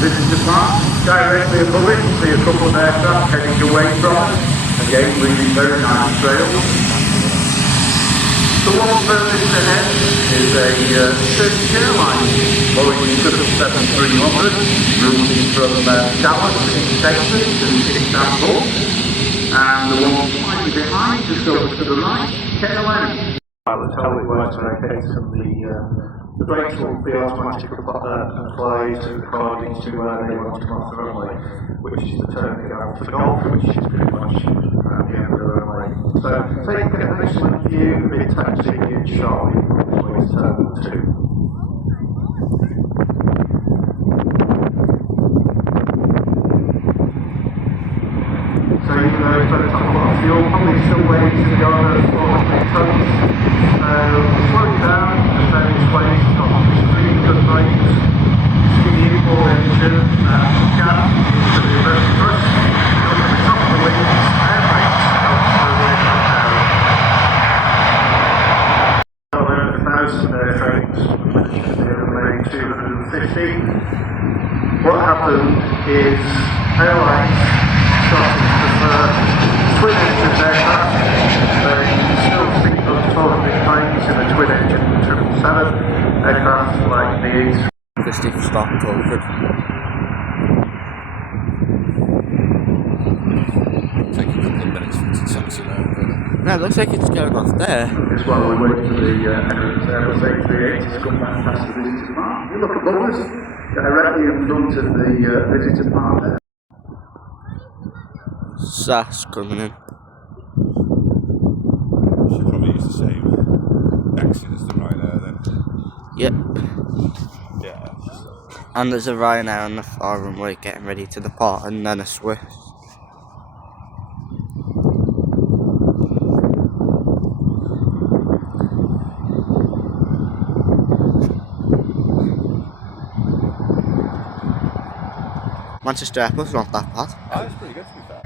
Visitor Park. Directly above it, you see a couple of aircraft heading away from us. Again, leaving very nice trails. The one furthest ahead is a Turkish Airlines Boeing 737-300 routing from Dallas in Texas to Istanbul. And the one slightly behind, just over to the right, KLM. Pilots how it works rotates and the brakes will be automatically applied according to where they want to come off the runway, which is the turn out for golf, which is pretty much at the end of the runway. So take an excellent view, a big taxi in shortly, which is turn 2. So even though it's very top a lot of fuel, probably still waiting to go over 400 tons. Slow down at various ways, got really good brakes, skinny inboard engine, gas into the reverse thrust, and at the top of the wings, air brakes out through the aircraft area. Over 1,000 airframes, which is nearly 250. What happened is airlines started to prefer twin engine aircraft. They still think of 400 planes in a twin engine 777 aircraft like the A3. Just if stopped over. Take a couple of minutes for it to taxi now. No, it looks like it's going off there. Just while we wait for the Emirates Airbus A380 to come back past the visitor park. You look above us, directly in front of the visitor park there. SAS coming in. Should probably use the same exit as the Ryanair then. Yep. Yeah. And there's a Ryanair on the far runway getting ready to depart, and then a Swiss. Manchester Airport's not that bad. Oh, it's pretty good to be fair.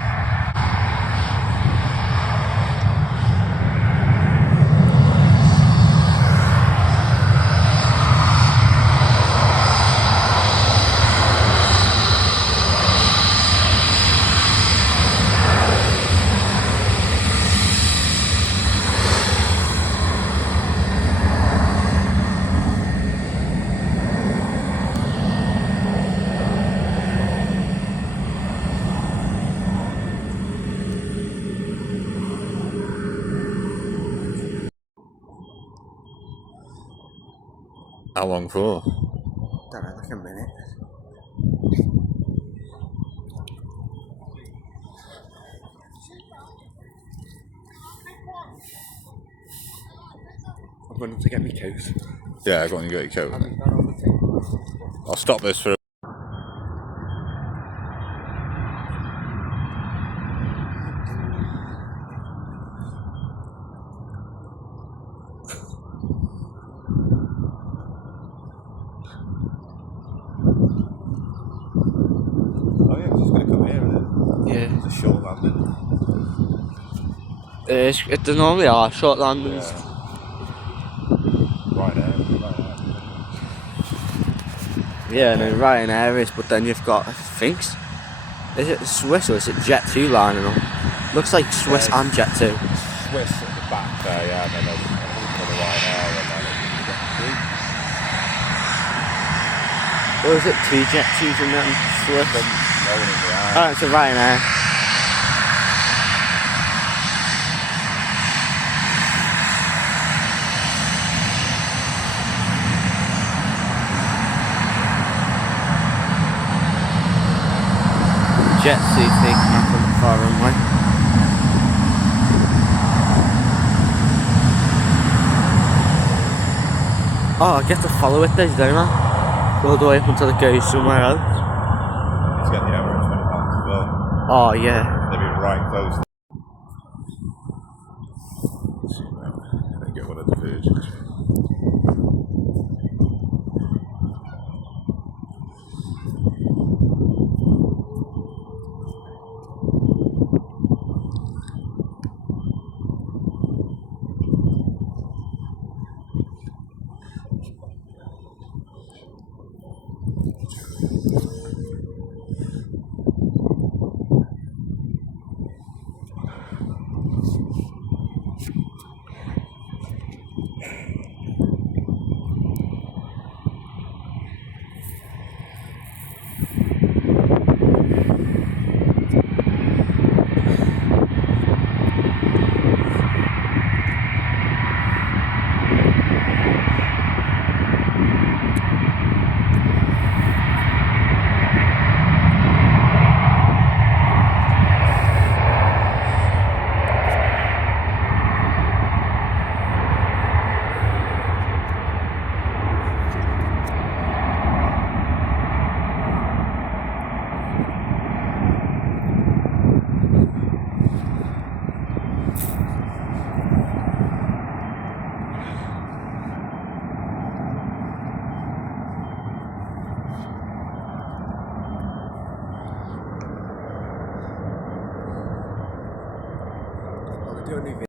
How long for? Don't know, like a minute. I'm going to get me coat. Yeah, go on, you get your coat. I'll stop this for. Oh yeah, 'cause it's going to come here, isn't it? Yeah. It's a short landing. There normally are short landings. Yeah. Ryanair. Yeah, no, Ryanair is, but then you've got, I think, is it Swiss or is it Jet2 lining up? Looks like Swiss and Jet2. Swiss at the back there, yeah, and then there's another Ryanair, and then Jet2. Or is it 2 Jet2s and then Swiss? No one in the eye. Oh, it's a Ryanair. Jet2 taking off on the far runway. Oh, I get to follow it there, don't I? All the way up until it goes somewhere else. It's getting the Emirates when it comes as well. Oh, yeah. They've been right close. They get one of the Virgins. your new